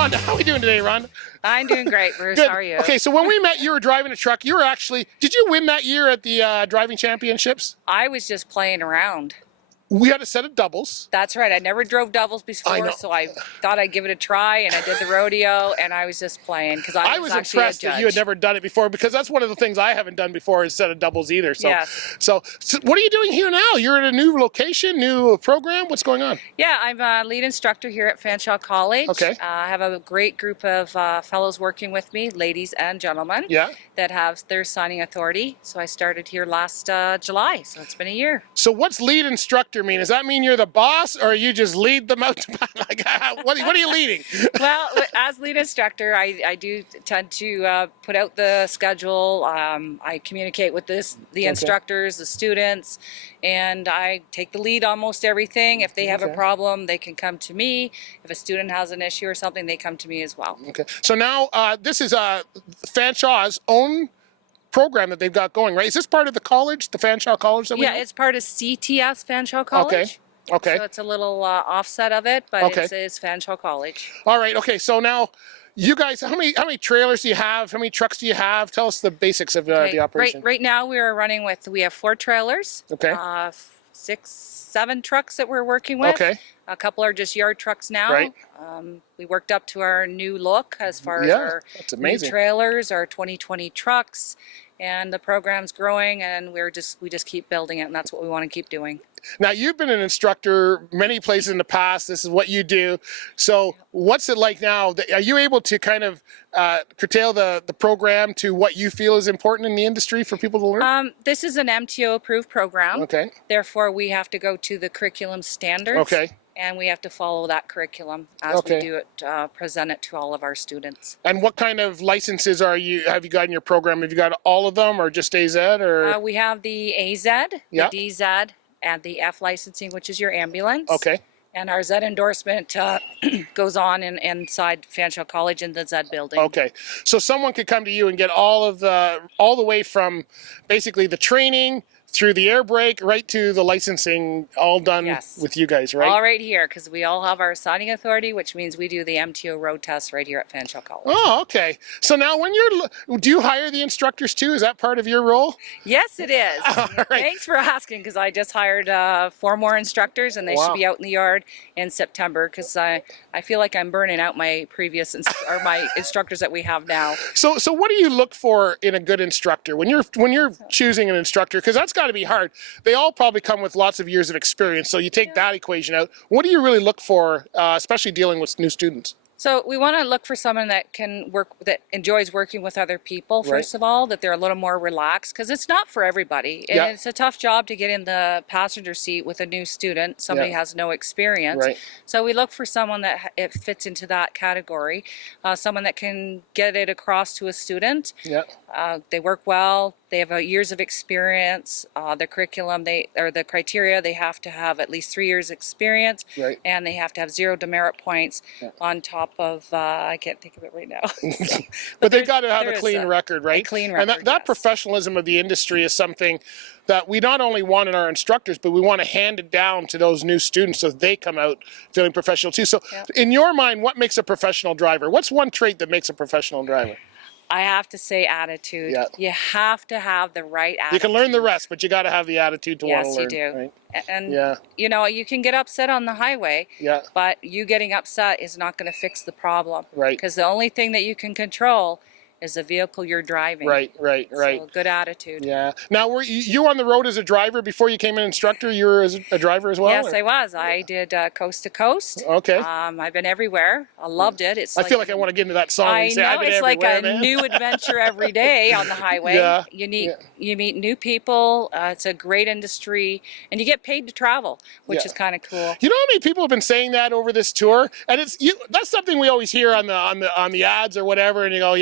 Rhonda, how are we doing today, Rhonda? I'm doing great, Bruce. Good. How are you? Okay, so when we met, you were driving a truck. You were actually, did you win that year at the driving championships? I was just playing around. We had a set of doubles. That's right. I never drove doubles before, so I thought I'd give it a try, and I did the rodeo, and I was just playing because I was actually impressed that you had never done it before, because that's one of the things I haven't done before is set of doubles either. So, yes. So what are you doing here now? You're at a new location, new program. What's going on? Yeah, I'm a lead instructor here at Fanshawe College. Okay. I have a great group of fellows working with me, ladies and gentlemen, that have their signing authority. So I started here last July, so it's been a year. So what's lead instructor mean? Does that mean you're the boss, or you just lead them out to like, what are you leading? Well, as lead instructor, I do tend to put out the schedule. I communicate with the instructors, the students, and I take the lead on most everything. If they have a problem, they can come to me. If a student has an issue or something, they come to me as well. Okay. So now this is Fanshawe's own program that they've got going, right? Is this part of the college, the Fanshawe College? It's part of CTS Fanshawe College. Okay. So it's a little offset of it, but it is Fanshawe College. All right. Okay. So now, you guys, how many trailers do you have? How many trucks do you have? Tell us the basics of the operation. Right now we have 4 trailers. Okay. 6, 7 trucks that we're working with. Okay. A couple are just yard trucks now. Right. We worked up to our new look as far as our new trailers, our 2020 trucks, and the program's growing, and we just keep building it, and that's what we want to keep doing. Now, you've been an instructor many places in the past. This is what you do. So what's it like now? Are you able to kind of curtail the program to what you feel is important in the industry for people to learn? This is an MTO approved program. Okay. Therefore, we have to go to the curriculum standards. Okay. And we have to follow that curriculum as we do it, present it to all of our students. And what kind of licenses have you got in your program? Have you got all of them, or just AZ? Or we have the AZ, the DZ, and the F licensing, which is your ambulance. Okay. And our Z endorsement goes on inside Fanshawe College in the Z building. Okay. So someone could come to you and get all the way from basically the training through the air brake right to the licensing, all done with you guys, right? All right here, because we all have our signing authority, which means we do the MTO road test right here at Fanshawe College. Oh, okay. So now do you hire the instructors too? Is that part of your role? Yes, it is. Right. Thanks for asking, because I just hired 4 more instructors, and they should be out in the yard in September, because I feel like I'm burning out my previous my instructors that we have now. So what do you look for in a good instructor when you're choosing an instructor? Because that's got to be hard. They all probably come with lots of years of experience, so you take that equation out. What do you really look for, especially dealing with new students? So we want to look for someone that that enjoys working with other people, first of all, that they're a little more relaxed, because it's not for everybody. And it's a tough job to get in the passenger seat with a new student, somebody has no experience. Right. So we look for someone that it fits into that category, someone that can get it across to a student. They work well. They have years of experience. The curriculum, the criteria, they have to have at least 3 years experience, and they have to have 0 demerit points on top of, I can't think of it right now. But they've got to have a clean record, right? A clean record, and that professionalism of the industry is something that we not only want in our instructors, but we want to hand it down to those new students so they come out feeling professional too. So in your mind, what makes a professional driver? What's one trait that makes a professional driver? I have to say attitude. You have to have the right attitude. You can learn the rest, but you got to have the attitude to want to learn. Yes, you do. Right? And, you can get upset on the highway, but you getting upset is not going to fix the problem. Right. Because the only thing that you can control is the vehicle you're driving. Right. So good attitude. Yeah. Now, were you on the road as a driver before you came an instructor? You were a driver as well? Yes, I was. I did coast to coast. Okay. I've been everywhere. I loved it. I feel like I want to get into that song. I know. It's like a new adventure every day on the highway. You meet new people. It's a great industry, and you get paid to travel, which is kind of cool. You know how many people have been saying that over this tour? And that's something we always hear on the ads or whatever, and you go,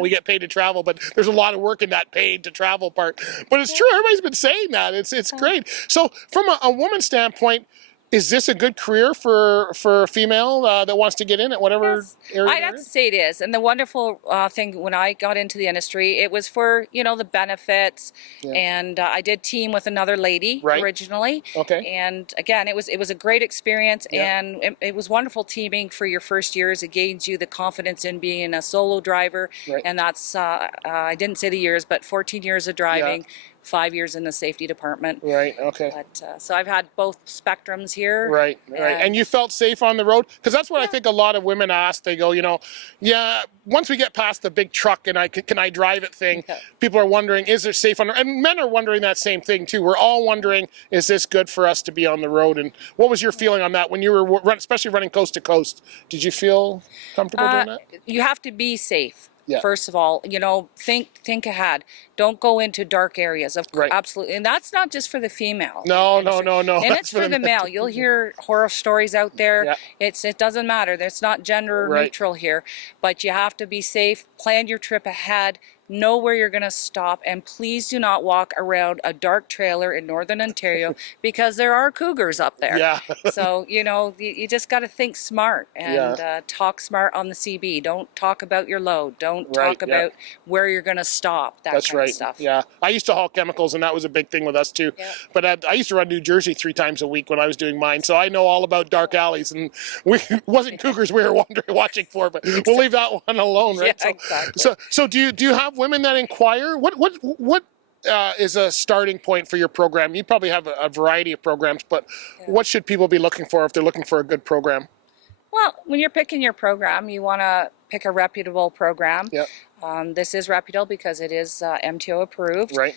we get paid to travel, but there's a lot of work in that paid to travel part. But it's true. Everybody's been saying that. It's great. So from a woman's standpoint, Is this a good career for a female that wants to get in at whatever Yes. area? I'd have to say it is. And the wonderful thing when I got into the industry, it was for, the benefits. Yeah. And I did team with another lady originally. Okay. And again, it was a great experience. Yeah. And it was wonderful teaming for your first years. It gains you the confidence in being a solo driver. Right. And that's, I didn't say the years, but 14 years of driving. Yeah. 5 years in the safety department. Right, okay. But, so I've had both spectrums here. Right. And you felt safe on the road? Because that's what I think a lot of women ask. They go, yeah, once we get past the big truck and can I drive it thing, people are wondering, is it safe on the road? And men are wondering that same thing too. We're all wondering, is this good for us to be on the road? And what was your feeling on that when you were, especially running coast to coast? Did you feel comfortable doing that? You have to be safe. Yeah. First of all, think ahead. Don't go into dark areas. Absolutely, and that's not just for the female. No. And it's for the male. You'll hear horror stories out there. Yeah. It doesn't matter. It's not gender neutral here, but you have to be safe. Plan your trip ahead. Know where you're going to stop, and please do not walk around a dark trailer in Northern Ontario because there are cougars up there. Yeah. So, you just got to think smart and talk smart on the CB. Don't talk about your load. Don't talk about where you're going to stop, that kind of stuff. Yeah. I used to haul chemicals, and that was a big thing with us too. Yeah. But I used to run New Jersey 3 times a week when I was doing mine, so I know all about dark alleys, and it wasn't cougars we were watching for, but we'll leave that one alone, right? Yeah, exactly. So do you have women that inquire? What is a starting point for your program? You probably have a variety of programs, but what should people be looking for if they're looking for a good program? Well, when you're picking your program, you want to pick a reputable program. Yep. This is reputable because it is MTO approved. Right.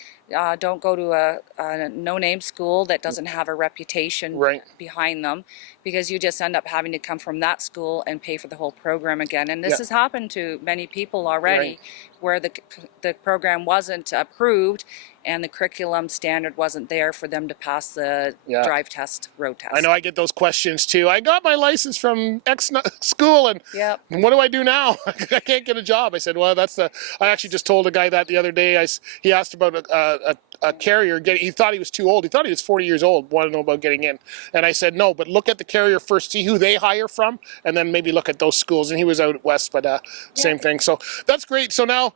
Don't go to a no-name school that doesn't have a reputation behind them, because you just end up having to come from that school and pay for the whole program again. And this has happened to many people already, where the program wasn't approved and the curriculum standard wasn't there for them to pass the drive test, road test. I know I get those questions too. I got my license from X school, and what do I do now? I can't get a job. I said, well, I actually just told a guy that the other day. He asked about a carrier. He thought he was too old. He thought he was 40 years old, wanted to know about getting in. And I said, no, but look at the carrier first, see who they hire from, and then maybe look at those schools. And he was out west, but same thing. So that's great. So now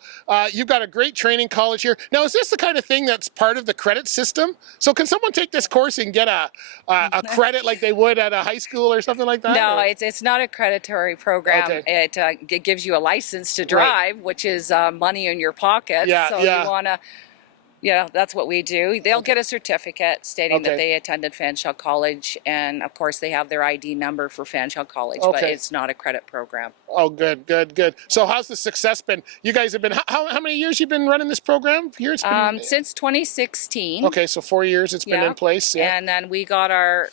you've got a great training college here. Now, is this the kind of thing that's part of the credit system? So can someone take this course and get a credit like they would at a high school or something like that? No, it's not a creditary program. Okay. It gives you a license to drive, which is money in your pocket. So you want to... that's what we do. They'll get a certificate stating that they attended Fanshawe College, and of course they have their ID number for Fanshawe College, but it's not a credit program. Oh, good. So how's the success been? You guys have been, how many years you been running this program here? It's been, since 2016. Okay, so 4 years it's been in place. Yeah. And then we got our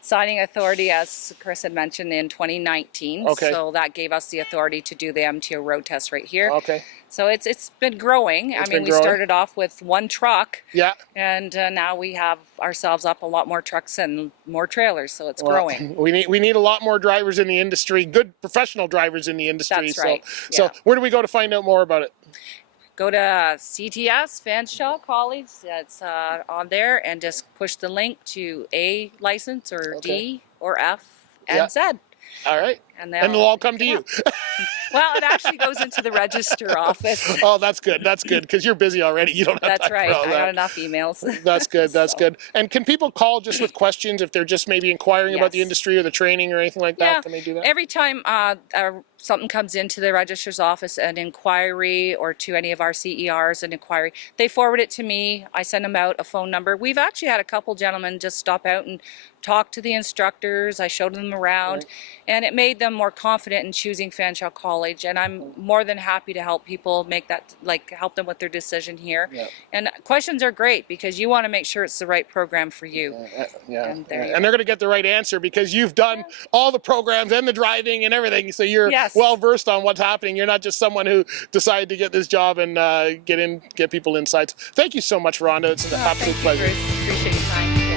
signing authority, as Chris had mentioned, in 2019. Okay. So that gave us the authority to do the MTO road test right here. Okay. So it's been growing. We started off with 1 truck. Yeah. And now we have ourselves up a lot more trucks and more trailers. So it's growing. We need a lot more drivers in the industry, good professional drivers in the industry. That's right. So where do we go to find out more about it? Go to CTS, Fanshawe College, that's on there, and just push the link to A license or D or F and Z. All right. And they'll all come to you. Well, it actually goes into the register office. Oh, that's good. That's good, because you're busy already. You don't have That's right. I got enough emails. That's good. That's good. And can people call just with questions if they're just maybe inquiring about the industry or the training or anything like that? Can they do that? Every time something comes into the registrar's office, an inquiry, or to any of our CERs, an inquiry, they forward it to me. I send them out a phone number. We've actually had a couple gentlemen just stop out and talk to the instructors. I showed them around, and it made them more confident in choosing Fanshawe College. And I'm more than happy to help people make that, help them with their decision here. And questions are great because you want to make sure it's the right program for you. And they're going to get the right answer because you've done all the programs and the driving and everything. So you're well versed on what's happening. You're not just someone who decided to get this job and get people insights. Thank you so much, Rhonda. It's an absolute pleasure. Bruce. Appreciate your time.